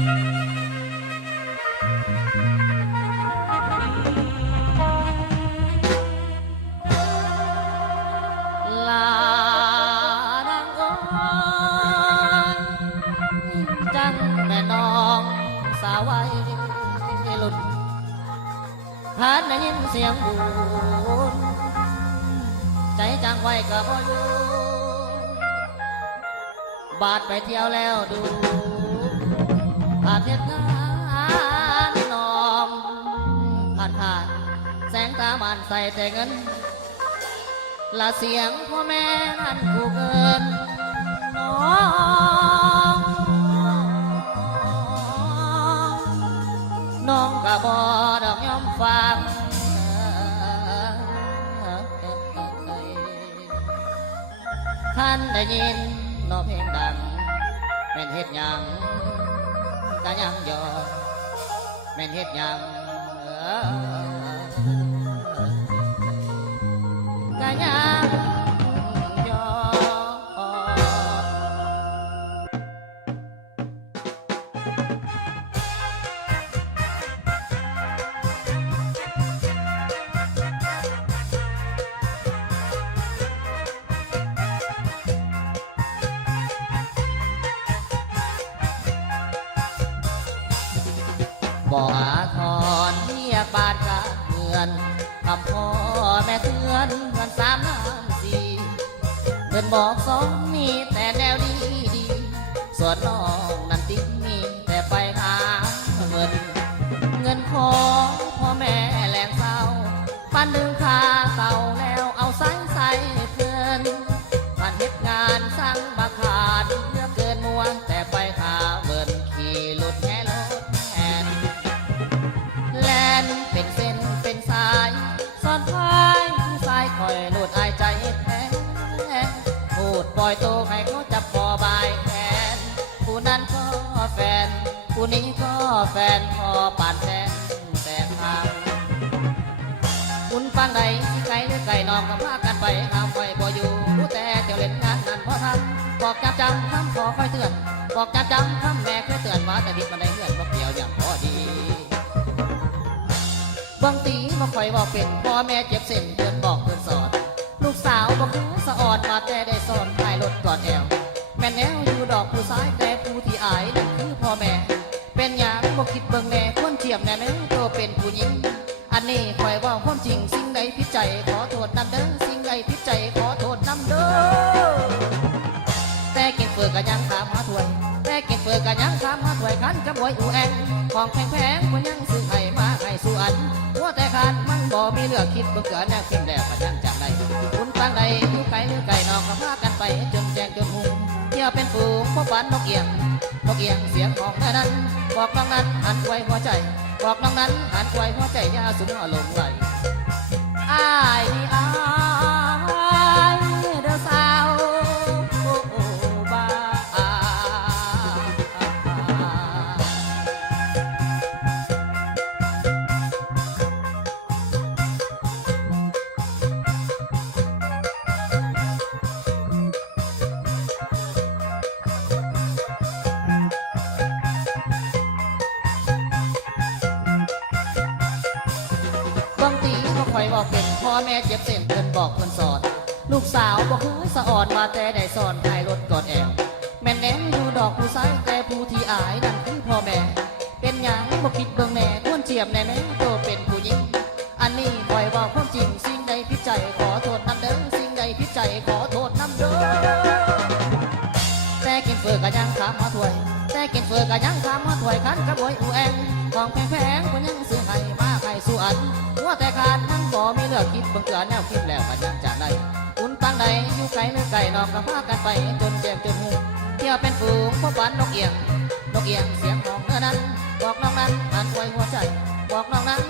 ลานางอ้อนจังแม่น้องสาววัยรุ่นหากได้ยินเสียงบุญใจจังไว้กับพ่อยู่บาดไปเที่ยวแล้วดูอาเทียดงานน้องผ่านแสงตามันใส่แต่เงินละเสียงพ่อแม่นั่นกูเกินน้องกะบ่ดอกยอมฟังท่านได้ยินน้องเพลงดังเป็นเฮ็ดหยังกะยังยอมเป็นเฮ็ดหยังกะยังยอบ่อาทรเมียบาดกะเงินคำพ่อแม่เตือนเงินสามน้ำสี่เพิ่นบอกสองมีแต่แนวดีดีส่วนน้องนั้นติดมีแต่ไปหาเงินของพ่อแม่แหลงเศร้าปันดึงคาเก่าแล้วเอาใส่เพื่อนปันเหตุงานสร้างบักขาดเลือกเกินมวงแต่ไปหาเวิร์นขี่รถแห่รถแห่แลนเป็นเส้นเป็นสายซ้อนท้ายสายคอยหลุดอายใจแท้พูดปล่อยตัวให้เขาจับคอบายแขนผู้นั้นก็แฟนผู้นี้ก็แฟนพอป่านแสนแต่ทางคุณฟังใดที่ไกลหรือไกลน้องก็พากันไปห้ามไว้บ่อยู่รู้แต่เจ้าเล่นงานนั่นพอทำบอกจำคำขอคอยเตือนบอกจำคำแม่เคยเตือนว่าแต่บิดมาได้เงื่อนบอกเดียวอย่างพอดีบางตีมาคอยบอกเป็นพ่อแม่เจ็บเส้นเตือนบอกเตือนสอนลูกสาวบอกคือสะอ่อนมาแต่ได้สอนถ่ายรถกอดแอวแม่แนวอยู่ดอกผู้ซ้ายแต่ผู้ที่อายนั่นคือพ่อแม่เป็นอย่างบอกคิดเบิ่งแน่ควรเทียมแน่แม่ตัวเป็นผู้หญิงอันนี้คอยว่าความจริงสิ่งใดผิดใจขอโทษนำเด้อสิ่งใดผิดใจขอโทษนำเด้อแต่กินเฟือกันยังถามหาถ้วยแต่กินเฟือกันยังถามหาถ้วยขันกับมวยอูแองของแพงๆมันยังซื้อให้มาให้สู่อันว่าแต่การมันบ่มีเลือกคิดเบิ่งเกิดแนวคิดแล้วกันยังจากใดคุณฟังใดอยู่ไกลหรือไกลน้องก็พากันไปจนแจ้งจนหุงเที่ยวเป็นฝูงพบวันนกเอียงเสียงของแม่นั้นบอกน้องนั้นหันไว้หัวใจบอกน้องนั้นหันไว้หัวใจยาสูงอารมณ์ไหลอ้ายเด้อสาวบ้าบางทีเขาคอยบอกเป็นพ่อแม่เจ็บเส้นเพิ่นบอกเพิ่นสอนลูกสาวบอกคือสะอ่อนมาแต่ได้สอนถ่ายรถกอดแอวแม่แนมดูดอกผู้ซ้ายแต่ผู้ที่อายนั่นคือพ่อแม่เป็นอย่างบอกคิดเบิ่งแน่ควรเจียมแน่ตัวเป็นผู้หญิงอันนี้คอยบอกความจริงสิ่งใดผิดใจขอโทษนำเด้อสิ่งใดผิดใจขอโทษนำเด้อแต่กินเฟือกันยังถามหาถ้วยแต่กินเฟือกันยังถามหาถ้วยขันกับมวยอูแองของแพงๆคนยังซื้อให้มาให้สู่อันว่าแต่การมันบ่มีเลือกคิดเบิ่งเกิดแนวคิดแล้วกันยังจากใดคุณฟังใดอยู่ไกลหรือไกลน้องก็พากันไปจนแจ้งจนหูเที่ยวเป็นฝูงพบวันนกเอียงเสียงของเนื้อนั้นบอกน้องนั้นหันไว้หัวใจบอกน้องนั้น